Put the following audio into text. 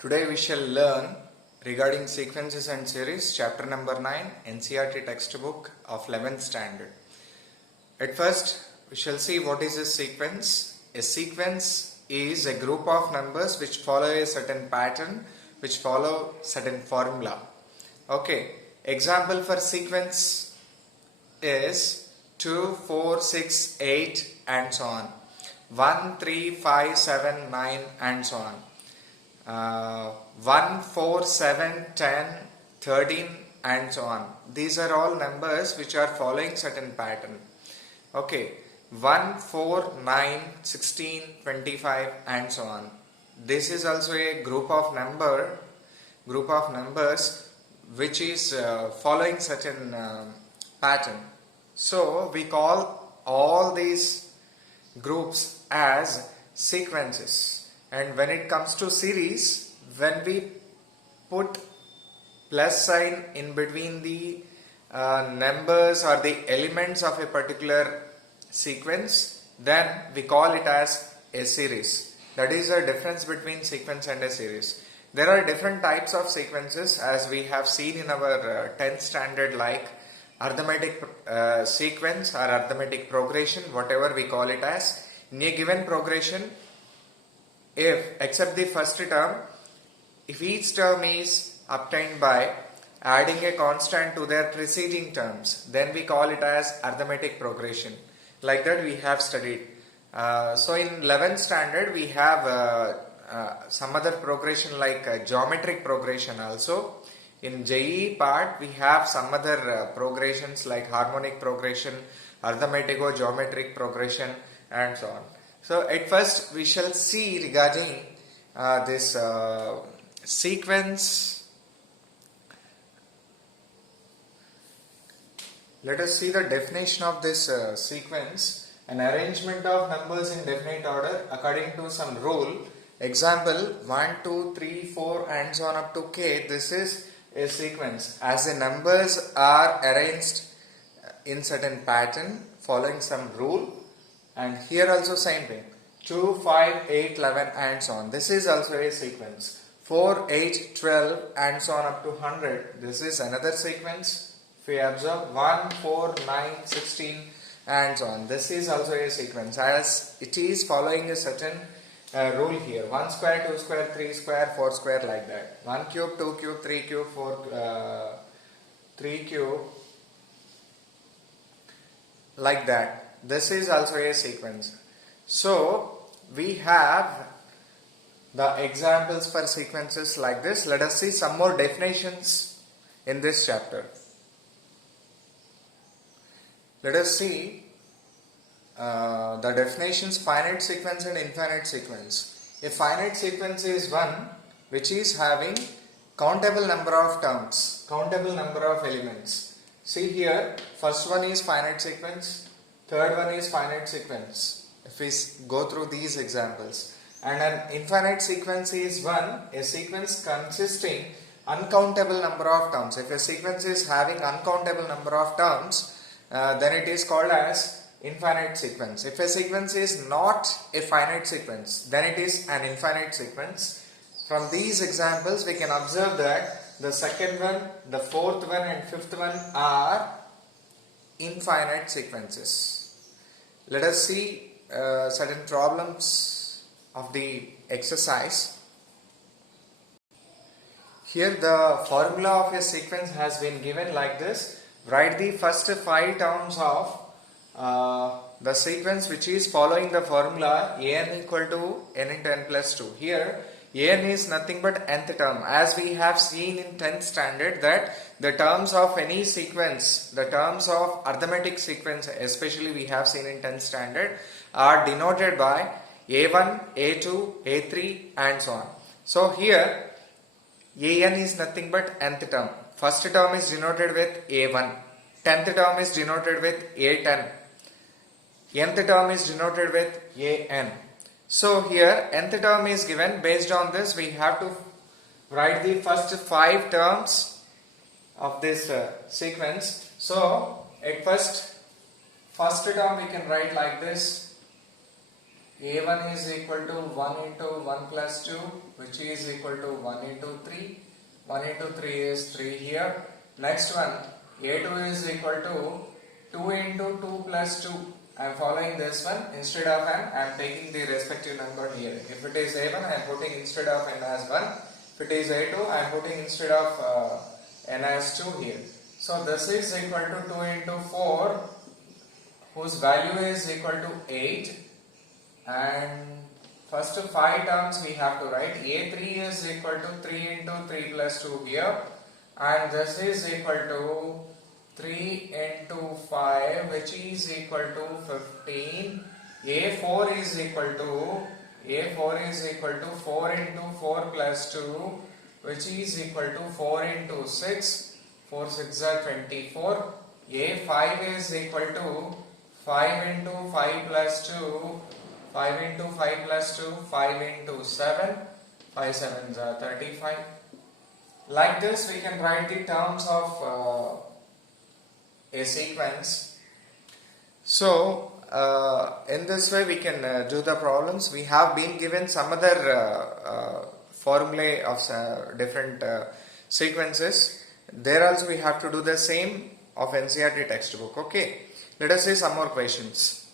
Today we shall learn regarding sequences and series, chapter number 9, NCERT textbook of 11th standard. At first, we shall see what is a sequence. A sequence is a group of numbers which follow a certain pattern, which follow certain formula. Okay, example for sequence is 2, 4, 6, 8 and so on. 1, 3, 5, 7, 9 and so on. 1, 4, 7, 10, 13 and so on. These are all numbers which are following certain pattern. Okay, 1, 4, 9, 16, 25 and so on. This is also a group of numbers which is following certain pattern. So we call all these groups as sequences. And when it comes to series, when we put plus sign in between the numbers or the elements of a particular sequence, then we call it as a series. That is the difference between sequence and a series. There are different types of sequences as we have seen in our 10th standard, like arithmetic sequence or arithmetic progression, whatever we call it as. In a given progression, if except the first term, if each term is obtained by adding a constant to their preceding terms, then we call it as arithmetic progression. Like that we have studied. So in 11th standard we have some other progression like geometric progression also. In JEE part we have some other progressions like harmonic progression, arithmetico-geometric progression and so on. So at first we shall see regarding this sequence. Let us see the definition of this sequence: an arrangement of numbers in definite order according to some rule. Example 1, 2, 3, 4 and so on up to k. This is a sequence as the numbers are arranged in certain pattern following some rule. And here also same thing, 2, 5, 8, 11 and so on. This is also a sequence. 4, 8, 12 and so on up to 100. This is another sequence. If we observe 1, 4, 9, 16 and so on. This is also a sequence as it is following a certain rule here. 1 square, 2 square, 3 square, 4 square, like that. 1 cube, 2 cube, 3 cube, 3 cube, like that. This is also a sequence. So we have the examples for sequences like this. Let us see some more definitions in this chapter. Let us see the definitions: finite sequence and infinite sequence. A finite sequence is one which is having countable number of terms, countable number of elements. See here, first one is finite sequence, third one is finite sequence, if we go through these examples. And an infinite sequence is a sequence consisting uncountable number of terms. If a sequence is having uncountable number of terms, then it is called as infinite sequence. If a sequence is not a finite sequence, then it is an infinite sequence. From these examples we can observe that the second one, the fourth one and fifth one are infinite sequences. Let us see certain problems of the exercise. Here the formula of a sequence has been given like this. Write the first 5 terms of the sequence which is following the formula an equal to n into n plus 2. Here an is nothing but nth term, as we have seen in 10th standard that the terms of any sequence, the terms of arithmetic sequence especially we have seen in 10th standard, are denoted by a1, a2, a3 and so on. So here an is nothing but nth term. First term is denoted with a1, 10th term is denoted with a10, nth term is denoted with an. So here nth term is given. Based on this we have to write the first 5 terms of this sequence. So at first term we can write like this: A1 is equal to 1 into 1 plus 2, which is equal to 1 into 3. 1 into 3 is 3 here. Next one, A2 is equal to 2 into 2 plus 2. I am following this one. Instead of n, I am taking the respective number here. If it is A1, I am putting instead of n as 1. If it is A2, I am putting instead of n as 2 here. So this is equal to 2 into 4, whose value is equal to 8. And first 5 terms we have to write. A3 is equal to 3 into 3 plus 2 here. And this is equal to 3 into 5, which is equal to 15. A4 is equal to 4 into 4 plus 2, which is equal to 4 into 6. 4 6 are 24. A5 is equal to 5 into 5 plus 2. 5 into 5 plus 2, 5 into 7. 5 7s are 35. Like this, we can write the terms of a sequence. So, in this way we can do the problems. We have been given some other formulae of different sequences. There also we have to do the same of NCERT textbook. Okay, let us see some more questions.